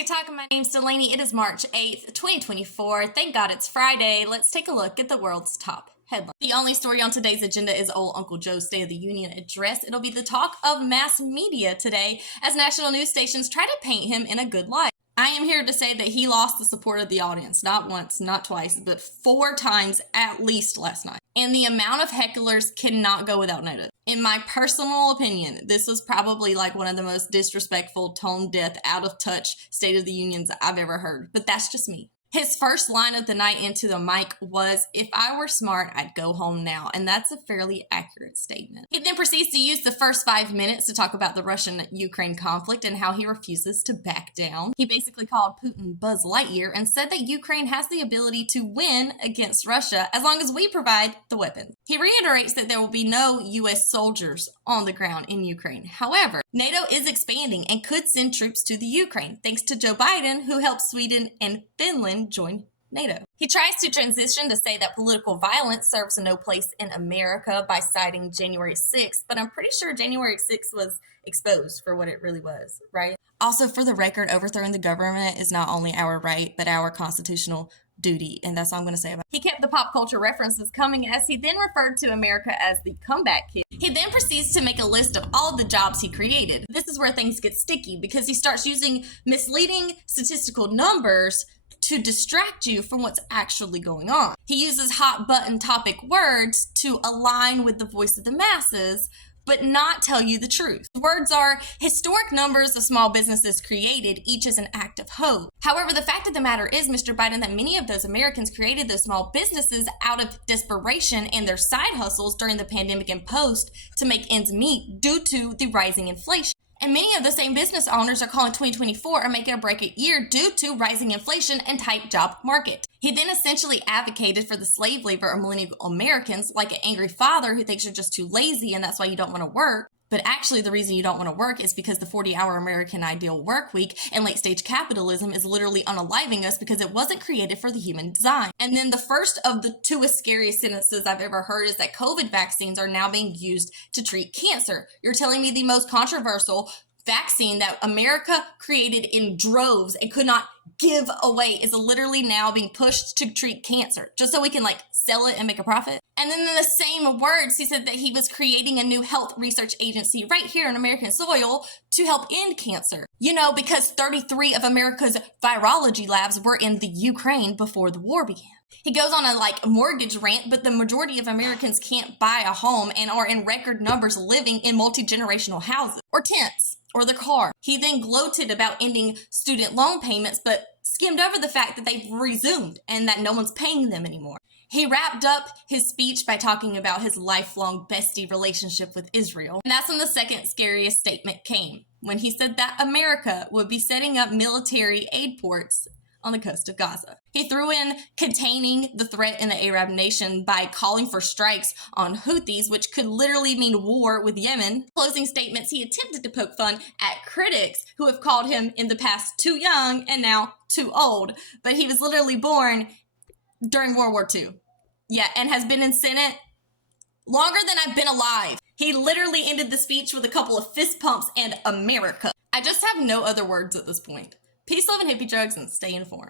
TikTok. My name's Delaney. It is March 8th, 2024. Thank God it's Friday. Let's take a look at the world's top headlines. The only story on today's agenda is old Uncle Joe's State of the Union address. It'll be the talk of mass media today as national news stations try to paint him in a good light. I am here to say that he lost the support of the audience, not once, not twice, but 4 times at least last night. And the amount of hecklers cannot go without notice. In my personal opinion, this was probably like one of the most disrespectful, tone-deaf, out-of-touch State of the Unions I've ever heard. But that's just me. His first line of the night into the mic was, "If I were smart, I'd go home now." And that's a fairly accurate statement. He then proceeds to use the first 5 minutes to talk about the Russian-Ukraine conflict and how he refuses to back down. He basically called Putin Buzz Lightyear and said that Ukraine has the ability to win against Russia as long as we provide the weapons. He reiterates that there will be no U.S. soldiers on the ground in Ukraine. However, NATO is expanding and could send troops to the Ukraine, thanks to Joe Biden, who helped Sweden and Finland join NATO. He tries to transition to say that political violence serves no place in America by citing January 6th, but I'm pretty sure January 6th was exposed for what it really was, right? Also, for the record, overthrowing the government is not only our right, but our constitutional duty, and that's all I'm going to say about it. He kept the pop culture references coming as he then referred to America as the comeback kid. He then proceeds to make a list of all the jobs he created. This is where things get sticky because he starts using misleading statistical numbers to distract you from what's actually going on. He uses hot button topic words to align with the voice of the masses, but not tell you the truth. The words are historic numbers of small businesses created, each as an act of hope. However, the fact of the matter is, Mr. Biden, that many of those Americans created those small businesses out of desperation and their side hustles during the pandemic and post to make ends meet due to the rising inflation. And many of the same business owners are calling 2024 a make it or break it year due to rising inflation and tight job market. He then essentially advocated for the slave labor of millennial Americans like an angry father who thinks you're just too lazy and that's why you don't want to work. But actually the reason you don't want to work is because the 40-hour American ideal work week and late-stage capitalism is literally unaliving us because it wasn't created for the human design. And then the first of the 2 scariest sentences I've ever heard is that COVID vaccines are now being used to treat cancer. You're telling me the most controversial vaccine that America created in droves and could not give away is literally now being pushed to treat cancer just so we can sell it and make a profit. And then in the same words, he said that he was creating a new health research agency right here in American soil to help end cancer. You know, because 33 of America's virology labs were in the Ukraine before the war began. He goes on a mortgage rant, but the majority of Americans can't buy a home and are in record numbers living in multi-generational houses or tents or their car. He then gloated about ending student loan payments, but skimmed over the fact that they've resumed and that no one's paying them anymore. He wrapped up his speech by talking about his lifelong bestie relationship with Israel. And that's when the second scariest statement came, when he said that America would be setting up military aid ports on the coast of Gaza. He threw in containing the threat in the Arab nation by calling for strikes on Houthis, which could literally mean war with Yemen. Closing statements, he attempted to poke fun at critics who have called him in the past too young and now too old. But he was literally born during World War II. Yeah, and has been in Senate longer than I've been alive. He literally ended the speech with a couple of fist pumps and America. I just have no other words at this point. Peace, love, and hippie drugs, and stay informed.